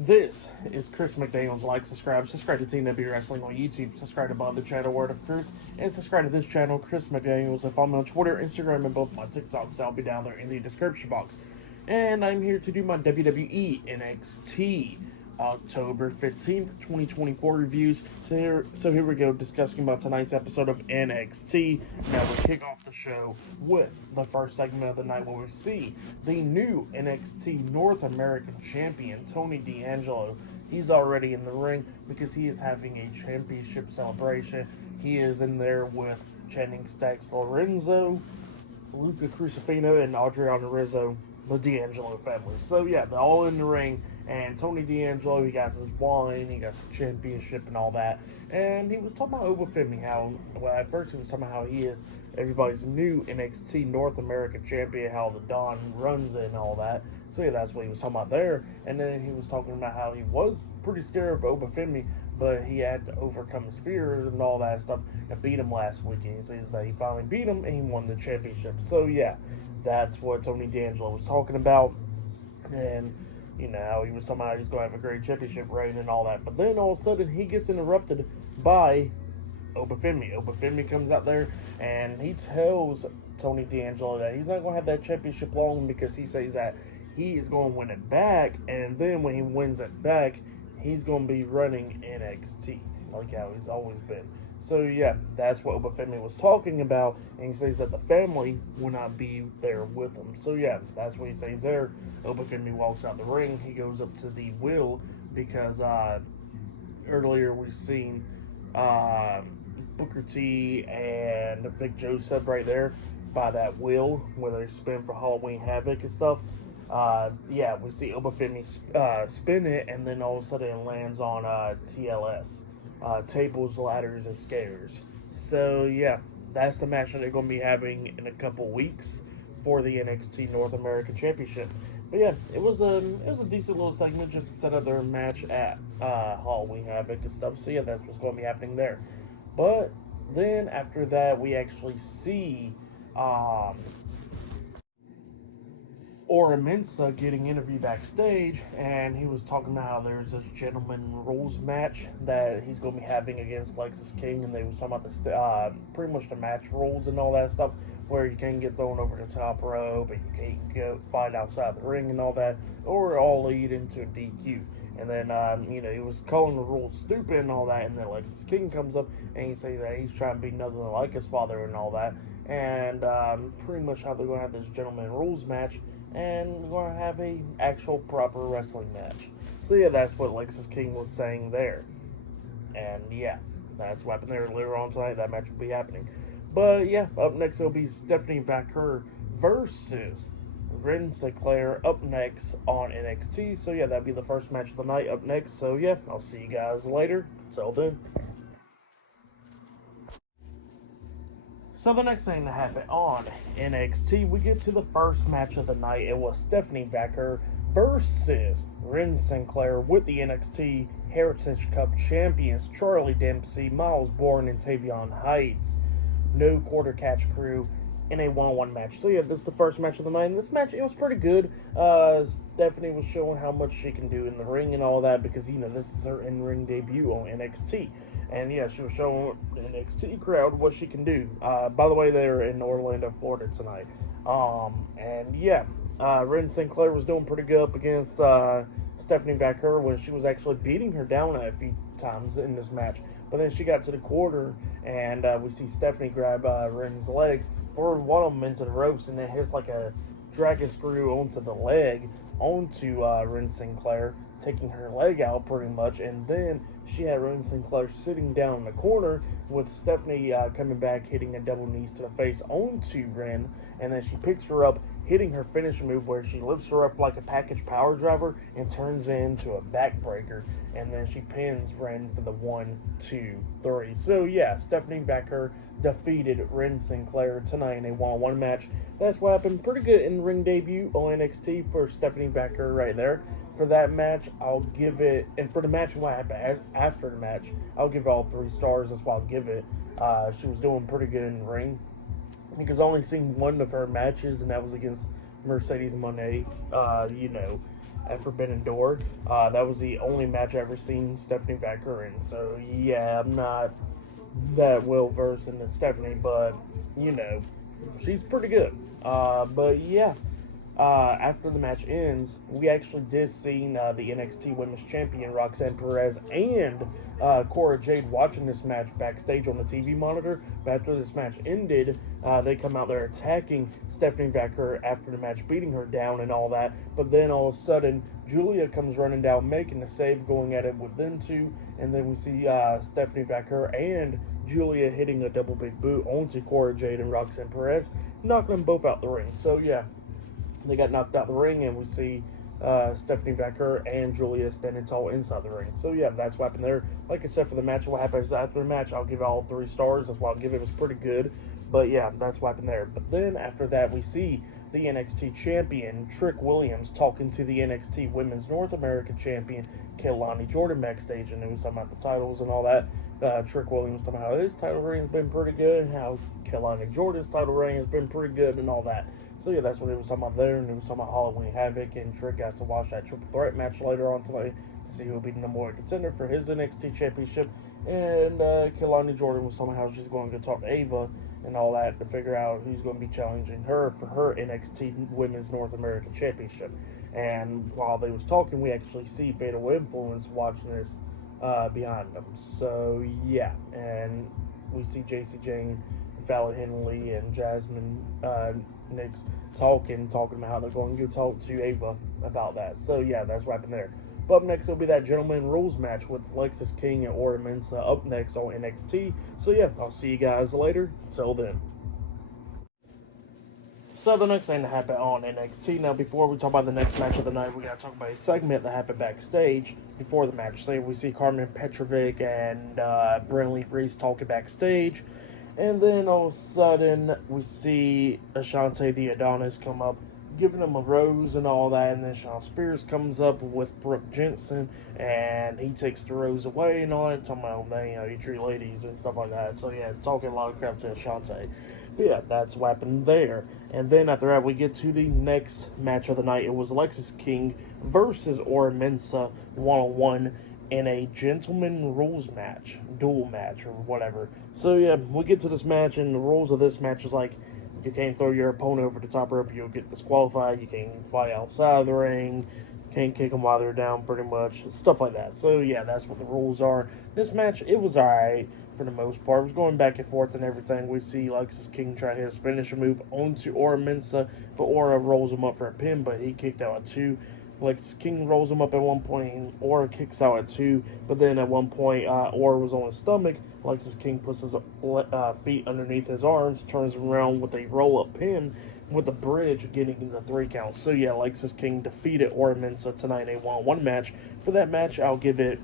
This is Chris McDaniels. Like, subscribe to TNW Wrestling on YouTube, subscribe to the channel Word of Chris, and subscribe to this channel, Chris McDaniels. And follow me on Twitter, Instagram, and both my TikToks. I'll be down there in the description box. And I'm here to do my WWE NXT October 15th, 2024 reviews. So here we go, discussing about tonight's episode of NXT. Now we kick off the show with the first segment of the night where we see the new NXT North American Champion, Tony D'Angelo. He's already in the ring because he is having a championship celebration. He is in there with Channing Stacks Lorenzo, Luca Crucifino, and Adriano Rizzo, the D'Angelo family. So yeah, they're all in the ring, and Tony D'Angelo, he got his wine, he got the championship and all that. And he was talking about Obafemi, how, well, at first he was talking about how he is everybody's new NXT North American champion, how the Don runs it and all that. So yeah, that's what he was talking about there. And then he was talking about how he was pretty scared of Obafemi, but he had to overcome his fears and all that stuff and beat him last weekend. He says that he finally beat him and he won the championship. So yeah, that's what Tony D'Angelo was talking about. And you know, he was talking about he's going to have a great championship reign and all that. But then all of a sudden he gets interrupted by Obafemi. Obafemi comes out there and he tells Tony D'Angelo that he's not going to have that championship long because he says that he is going to win it back, and then when he wins it back, he's going to be running NXT like how he's always been. So yeah, that's what Obafemi was talking about, and he says that the family will not be there with him. So yeah, that's what he says there. Obafemi walks out the ring. He goes up to the wheel because earlier we've seen Booker T and Vic Joseph right there by that wheel where they spin for Halloween Havoc and stuff. Yeah, we see Obafemi spin it, and then all of a sudden it lands on TLS. Tables, ladders, and scares. So yeah, that's the match that they're going to be having in a couple weeks for the NXT North American Championship. But yeah, it was a decent little segment just to set up their match at Halloween Havoc and stuff. So yeah, that's what's going to be happening there. But then after that, we actually see um, Ora Mensa getting interviewed backstage, and he was talking about how there's this gentleman rules match that he's going to be having against Lexus King, and they was talking about pretty much the match rules and all that stuff, where you can get thrown over the top rope, but you can't go fight outside the ring and all that, or all lead into a DQ. And then, he was calling the rules stupid and all that, and then Lexus King comes up and he says that he's trying to be nothing like his father and all that, and pretty much how they're going to have this gentleman rules match, and we're going to have a actual proper wrestling match. So yeah, that's what Lexus King was saying there. And yeah, that's what happened there later on tonight. That match will be happening. But yeah, up next it'll be Stephanie Vaquer versus Ren Sinclair up next on NXT. So yeah, that'll be the first match of the night up next. So yeah, I'll see you guys later. Till then. So the next thing that happened on NXT, we get to the first match of the night. It was Stephanie Vaquer versus Ren Sinclair with the NXT Heritage Cup champions Charlie Dempsey, Miles Bourne, and Tavion Heights. No quarter catch crew in a one-on-one match. So yeah, this is the first match of the night. And this match, it was pretty good. Stephanie was showing how much she can do in the ring and all that because, this is her in-ring debut on NXT. And yeah, she was showing the NXT crowd what she can do. By the way, they're in Orlando, Florida tonight. And yeah, Ren Sinclair was doing pretty good up against Stephanie Vaquer when she was actually beating her down a few times in this match. But then she got to the quarter, and we see Stephanie grab Ren's legs, throw one of them into the ropes, and then hits like a dragon screw onto the leg, onto Ren Sinclair, taking her leg out pretty much. And then she had Ren Sinclair sitting down in the corner with Stephanie coming back, hitting a double knees to the face onto Ren, and then she picks her up, hitting her finish move where she lifts her up like a package power driver and turns it into a backbreaker, and then she pins Ren for the 1, 2, 3. So yeah, Stephanie Vaquer defeated Ren Sinclair tonight in a one-on-one match. That's what happened. Pretty good in-ring debut on NXT for Stephanie Vaquer right there. For that match, I'll give it, and for the match what happened after the match, I'll give it all 3 stars. That's what I'll give it. She was doing pretty good in the ring. Because I only seen one of her matches, and that was against Mercedes Moné. at Forbidden Door. That was the only match I ever seen Stephanie Vaquer in. So yeah, I'm not that well versed in Stephanie, but you know, she's pretty good. But yeah, after the match ends, we actually did see the NXT Women's Champion Roxanne Perez and Cora Jade watching this match backstage on the TV monitor. But after this match ended, they come out there attacking Stephanie Vaquer after the match, beating her down and all that. But then all of a sudden, Julia comes running down, making the save, going at it with them two. And then we see Stephanie Vaquer and Julia hitting a double big boot onto Cora Jade and Roxanne Perez, knocking them both out the ring. So yeah, they got knocked out the ring, and we see Stephanie Vaquer and Julia standing tall inside the ring. So yeah, that's what happened there. Like I said, for the match, what happens after the match, I'll give it all 3 stars. That's why I'll give it. It was pretty good. But yeah, that's what happened there. But then after that, we see the NXT champion, Trick Williams, talking to the NXT Women's North American champion, Kelani Jordan, backstage, and it was talking about the titles and all that. Trick Williams talking about how his title reign has been pretty good, and how Kelani Jordan's title reign has been pretty good, and all that. So yeah, that's what it was talking about there, and it was talking about Halloween Havoc, and Trick has to watch that triple threat match later on tonight to see who will be the number 1 contender for his NXT championship. And Kelani Jordan was talking about how she's going to go talk to Ava and all that to figure out who's going to be challenging her for her NXT Women's North American Championship. And while they was talking, we actually see Fatal Influence watching this behind them. So yeah, and we see JC Jane, Fallon Henley, and Jasmine Nix talking about how they're going to go talk to Ava about that. So yeah, that's what happened there. But up next will be that Gentleman Rules match with Lexis King and Ora Mensa up next on NXT. So yeah, I'll see you guys later. Till then. So the next thing that happened on NXT. Now, before we talk about the next match of the night, we gotta talk about a segment that happened backstage before the match. So we see Carmen Petrovic and Brinley Reese talking backstage, and then all of a sudden we see Ashante the Adonis come up, giving them a rose and all that, and then Shawn Spears comes up with Brooke Jensen, and he takes the rose away and all that, talking about, you treat ladies and stuff like that. So yeah, talking a lot of crap to Ashante. But yeah, that's what happened there. And then after that, we get to the next match of the night. It was Lexis King versus Ora Mensa one-on-one in a gentleman rules match, duel match, or whatever. So yeah, we get to this match, and the rules of this match is like, you can't throw your opponent over the top rope, you'll get disqualified. You can't fight outside of the ring. Can't kick them while they're down, pretty much. Stuff like that. So, yeah, that's what the rules are. This match, it was alright for the most part. It was going back and forth and everything. We see Lexis King try his finisher move onto Ora Mensa, but Ora rolls him up for a pin, but he kicked out at 2. Lexis King rolls him up at one point, and Ora kicks out at 2, but then at one point, Ora was on his stomach. Lexis King puts his feet underneath his arms, turns him around with a roll-up pin, with the bridge getting the 3 count. So yeah, Lexis King defeated Ora Mensa tonight in a one-on-one match. For that match, I'll give it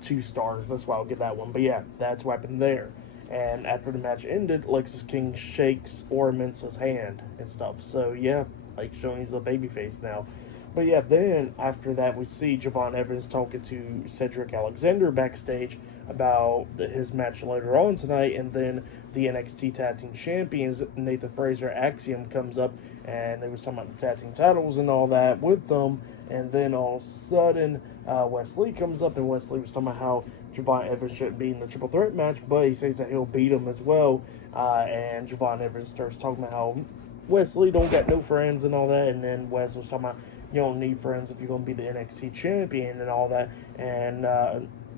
2 stars. That's why I'll give that one. But yeah, that's what happened there. And after the match ended, Lexis King shakes Ora Mensa's hand and stuff. So yeah, like showing he's a babyface now. But yeah, then after that, we see Javon Evans talking to Cedric Alexander backstage about his match later on tonight, and then the NXT Tag Team Champions, Nathan Fraser Axiom, comes up, and they was talking about the tag team titles and all that with them, and then all of a sudden, Wesley comes up, and Wesley was talking about how Javon Evans shouldn't be in the triple threat match, but he says that he'll beat him as well, and Javon Evans starts talking about how Wesley don't got no friends and all that, and then Wes was talking about you don't need friends if you're going to be the NXT champion and all that, and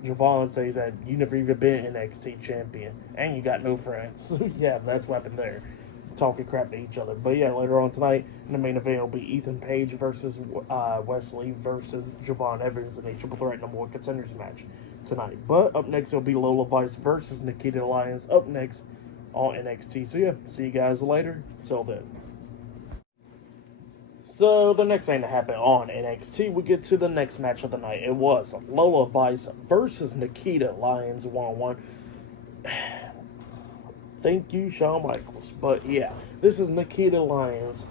Javon says that you never even been NXT champion, and you got no friends. So yeah, that's what happened there. Talking crap to each other. But yeah, later on tonight, in the main event will be Ethan Page versus Wesley versus Javon Evans in a triple threat number 1 contenders match tonight. But up next, it'll be Lola Vice versus Nikita Lyons up next on NXT. So yeah, see you guys later. Till then. So the next thing that happened on NXT, we get to the next match of the night. It was Lola Vice versus Nikita Lyons one-on-one. Thank you, Shawn Michaels. But yeah, this is Nikita Lyons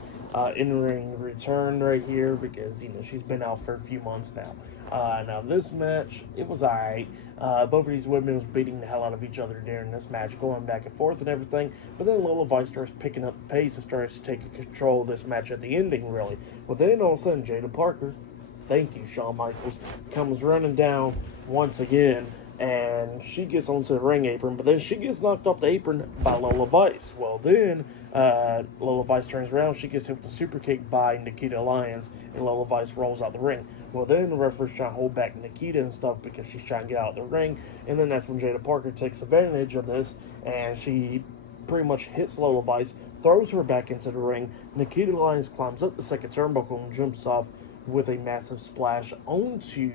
in-ring return right here because, she's been out for a few months now. Now, this match, it was alright. Both of these women was beating the hell out of each other during this match, going back and forth and everything. But then Lola Vice starts picking up the pace and starts taking control of this match at the ending, really. But then all of a sudden, Jada Parker, thank you, Shawn Michaels, comes running down once again, and she gets onto the ring apron, but then she gets knocked off the apron by Lola Vice. Well, then Lola Vice turns around, she gets hit with a super kick by Nikita Lyons, and Lola Vice rolls out the ring. Well, then the referee's trying to hold back Nikita and stuff because she's trying to get out of the ring, and then that's when Jada Parker takes advantage of this, and she pretty much hits Lola Vice, throws her back into the ring. Nikita Lyons climbs up the second turnbuckle and jumps off with a massive splash onto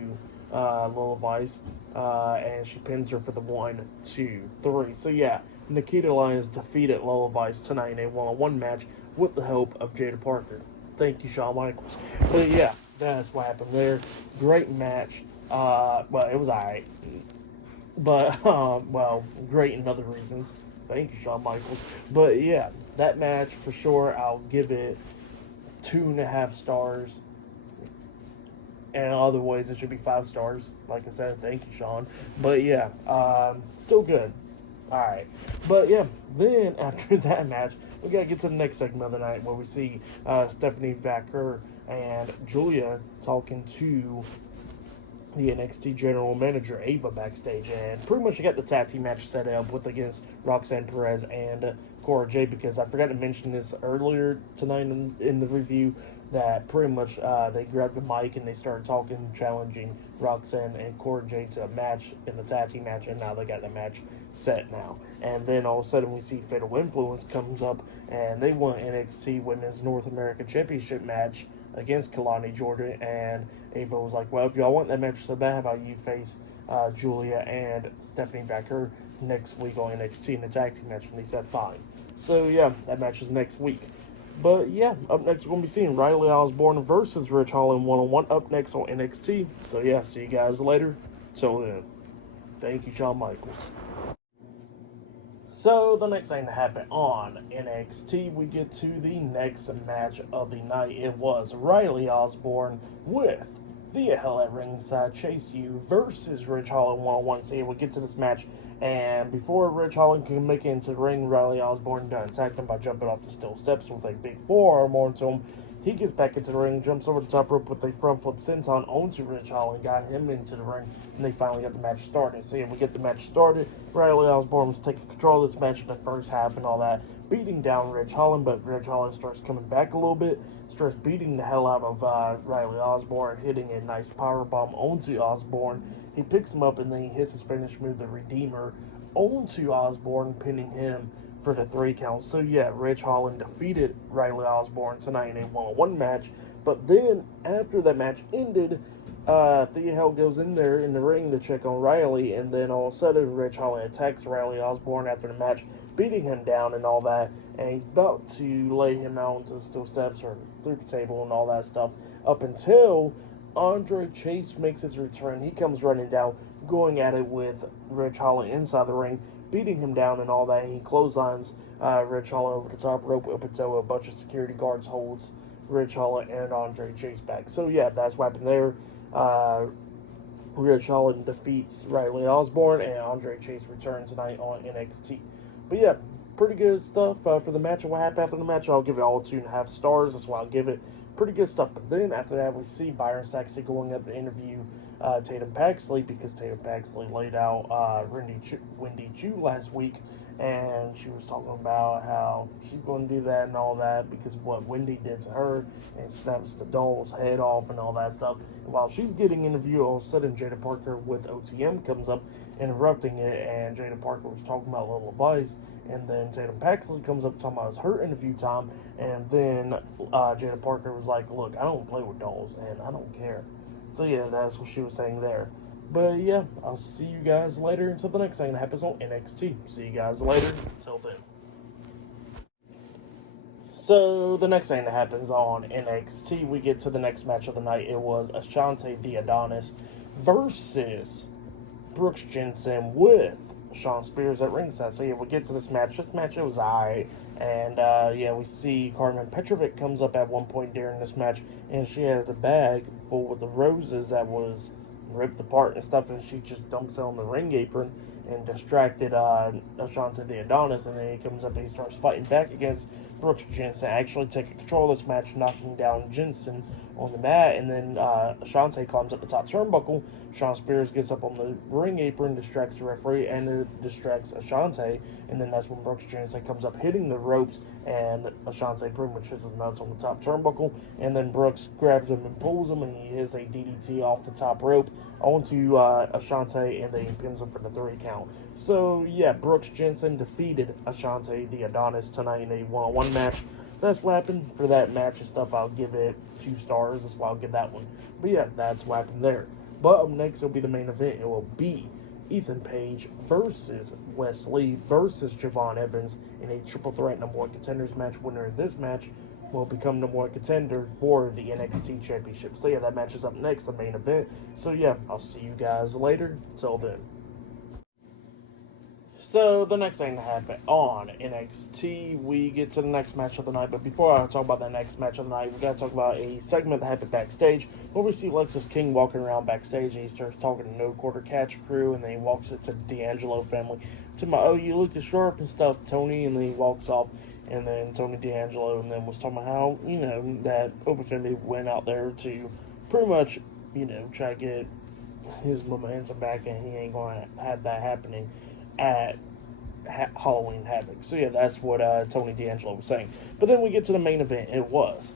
Lola Vice, and she pins her for the 1, 2, 3. So yeah, Nikita Lyons defeated Lola Vice tonight in a one-on-one match with the help of Jada Parker. Thank you, Shawn Michaels. But yeah, that's what happened there. Great match. Well, it was alright, but well, great in other reasons. Thank you, Shawn Michaels. But yeah, that match for sure, I'll give it 2.5 stars. And in other ways, it should be 5 stars. Like I said, thank you, Sean. But yeah, still good. Alright. But yeah, then after that match, we gotta get to the next segment of the night where we see Stephanie Vaquer and Julia talking to the NXT general manager, Ava, backstage. And pretty much you got the tag team match set up with against Roxanne Perez and Cora Jade, because I forgot to mention this earlier tonight in the review, that pretty much they grabbed the mic and they started talking, challenging Roxanne and Cora Jade to a match in the tag team match, and now they got the match set now. And then all of a sudden we see Fatal Influence comes up, and they won NXT Women's North American Championship match against Kalani Jordan, and Ava was like, well, if y'all want that match so bad, how about you face Julia and Stephanie Vaquer next week on NXT in the tag team match? And they said fine. So yeah, that match is next week. But yeah, up next we're going to be seeing Riley Osborne versus Rich Holland one-on-one up next on NXT. So yeah, see you guys later. Till then, thank you, Shawn Michaels. So the next thing to happen on NXT, we get to the next match of the night. It was Riley Osborne with the Hell at Ringside Chase U versus Rich Holland one-on-one. So yeah, we get to this match, and before Rich Holland can make it into the ring, Riley Osborne done attacked him by jumping off the steel steps with a big forearm onto him. He gets back into the ring, jumps over the top rope with a front flip senton onto Rich Holland, got him into the ring, and they finally got the match started. So yeah, we get the match started. Riley Osborne was taking control of this match in the first half and all that, beating down Rich Holland, but Rich Holland starts coming back a little bit, starts beating the hell out of Riley Osborne, hitting a nice powerbomb onto Osborne. He picks him up and then he hits his finish move, the Redeemer, onto Osborne, pinning him for the 3 count. So yeah, Rich Holland defeated Riley Osborne tonight in a one-on-one match. But then after that match ended, Thea Hale goes in there in the ring to check on Riley, and then all of a sudden Rich Holland attacks Riley Osborne after the match, beating him down and all that, and he's about to lay him out into the steel steps or through the table and all that stuff, up until Andre Chase makes his return. He comes running down, going at it with Rich Holland inside the ring, beating him down and all that. He clotheslines Rich Holland over the top rope up until a bunch of security guards holds Rich Holland and Andre Chase back. So yeah, that's what happened there. Rich Holland defeats Riley Osborne, and Andre Chase returns tonight on NXT. But yeah, pretty good stuff for the match. And what happened after the match, I'll give it all 2.5 stars. That's why I'll give it. Pretty good stuff. But then after that, we see Byron Saxton going up to interview Tatum Paxley, because Tatum Paxley laid out Wendy Chu last week, and she was talking about how she's going to do that and all that because of what Wendy did to her and snaps the doll's head off and all that stuff. And while she's getting interviewed, all of a sudden Jada Parker with OTM comes up, interrupting it, and Jada Parker was talking about Little Vice, and then Tatum Paxley comes up talking about it's her interview time, and then Jada Parker was like, look, I don't play with dolls, and I don't care. So yeah, that's what she was saying there. But yeah, I'll see you guys later until the next thing that happens on NXT. See you guys later. Until then. So the next thing that happens on NXT, we get to the next match of the night. It was Ashante the Adonis versus Brooks Jensen with Shawn Spears at ringside. So yeah, we get to this match. This match, it was alright. And yeah, we see Carmen Petrovic comes up at one point during this match, and she had a bag full with the roses that was ripped apart and stuff, and she just dumps it on the ring apron and distracted Ashante the Adonis, and then he comes up and he starts fighting back against Brooks Jensen, actually taking control of this match, knocking down Jensen on the mat, and then Ashante climbs up the top turnbuckle. Shawn Spears gets up on the ring apron, distracts the referee, and it distracts Ashante, and then that's when Brooks Jensen comes up hitting the ropes, and Ashante pretty much hits his nuts on the top turnbuckle, and then Brooks grabs him and pulls him, and he hits a DDT off the top rope onto Ashante, and then he pins him for the 3 count. So yeah, Brooks Jensen defeated Ashante the Adonis tonight in a one-on-one match. That's what happened for that match and stuff. I'll give it 2 stars. That's why I'll give that one. But yeah, that's what happened there. But up next will be the main event. It will be Ethan Page versus Wesley versus Javon Evans in a triple threat number 1 contenders match. Winner of this match will become number 1 contender for the NXT Championship. So yeah, that match is up next, the main event. So yeah, I'll see you guys later. Till then. So the next thing to happen on NXT, we get to the next match of the night. But before I talk about the next match of the night, we got to talk about a segment that happened backstage where we see Lexus King walking around backstage, and he starts talking to No Quarter Catch crew, and then he walks into the D'Angelo family to my, oh, you look sharp and stuff, Tony, and then he walks off, and then Tony D'Angelo, and then was talking about how, you know, that Open Finley went out there to pretty much, you know, try to get his momentum back, and he ain't going to have that happening at Halloween Havoc. So yeah, that's what Tony D'Angelo was saying. But then we get to the main event. It was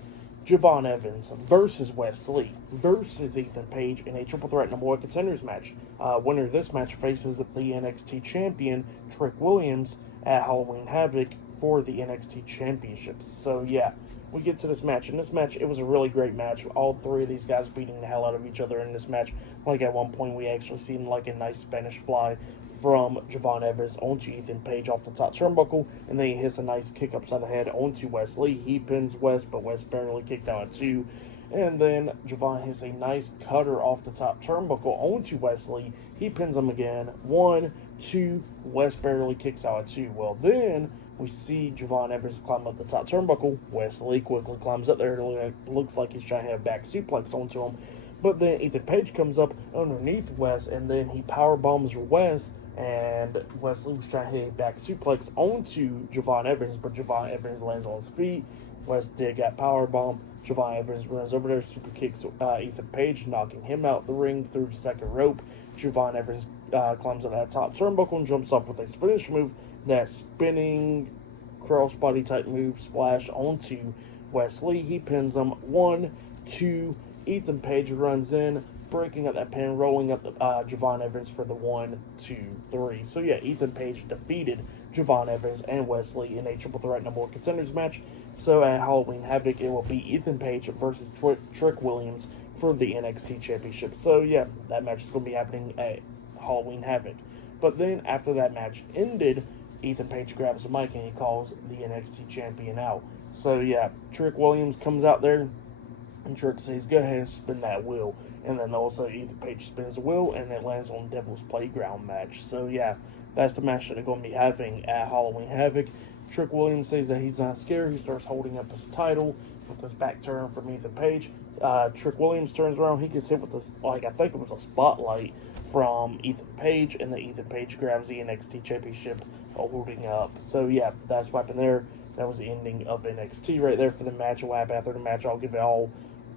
Javon Evans versus Wesley versus Ethan Page in a triple threat number 1 contenders match. Winner of this match faces the NXT champion Trick Williams at Halloween Havoc for the NXT championship. So yeah, we get to this match. In this match, it was a really great match. All 3 of these guys beating the hell out of each other in this match. Like at one point, we actually seen like a nice Spanish fly from Javon Evans onto Ethan Page off the top turnbuckle, and then he hits a nice kick upside the head onto Wesley. He pins West, but West barely kicked out at 2. And then Javon hits a nice cutter off the top turnbuckle onto Wesley. He pins him again. 1, 2, West barely kicks out at 2. Well, then we see Javon Evans climb up the top turnbuckle. Wesley quickly climbs up there. It looks like he's trying to have a back suplex onto him. But then Ethan Page comes up underneath West, and then he power bombs West, and Wesley was trying to hit a back suplex onto Javon Evans, but Javon Evans lands on his feet. West did got power bomb. Javon Evans runs over there, super kicks Ethan Page, knocking him out the ring through the second rope. Javon Evans climbs on that top turnbuckle and jumps off with a finish move, that spinning crossbody type move splash onto Wesley. He pins him. 1, 2. Ethan Page runs in, breaking up that pin, rolling up Javon Evans for the 1, 2, 3. So yeah, Ethan Page defeated Javon Evans and Wesley in a triple threat number 1 contenders match. So at Halloween Havoc, it will be Ethan Page versus Trick Williams for the NXT Championship. So yeah, that match is going to be happening at Halloween Havoc. But then after that match ended, Ethan Page grabs the mic and he calls the NXT champion out. So yeah, Trick Williams comes out there, and Trick says, go ahead and spin that wheel. And then also Ethan Page spins the wheel, and it lands on Devil's Playground match. So yeah, that's the match that they're going to be having at Halloween Havoc. Trick Williams says that he's not scared. He starts holding up his title with his back turned from Ethan Page. Trick Williams turns around. He gets hit with this, like, I think it was a spotlight from Ethan Page, and then Ethan Page grabs the NXT Championship holding up. So yeah, that's what happened there. That was the ending of NXT right there for the match. What happened after the match, I'll give it all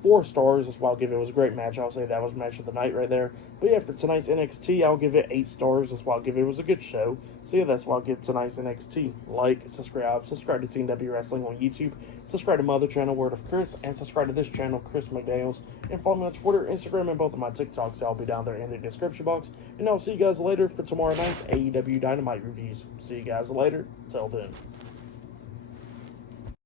4 stars. That's why I'll give it. It was a great match. I'll say that was match of the night right there. But yeah, for tonight's NXT, I'll give it 8 stars. That's why I'll give it. It was a good show. So yeah, that's why I'll give tonight's NXT. Like, subscribe to Team W Wrestling on YouTube. Subscribe to my other channel, Word of Chris, and subscribe to this channel, Chris McDaniels. And follow me on Twitter, Instagram, and both of my TikToks. I'll be down there in the description box. And I'll see you guys later for tomorrow night's AEW Dynamite reviews. See you guys later. Till then.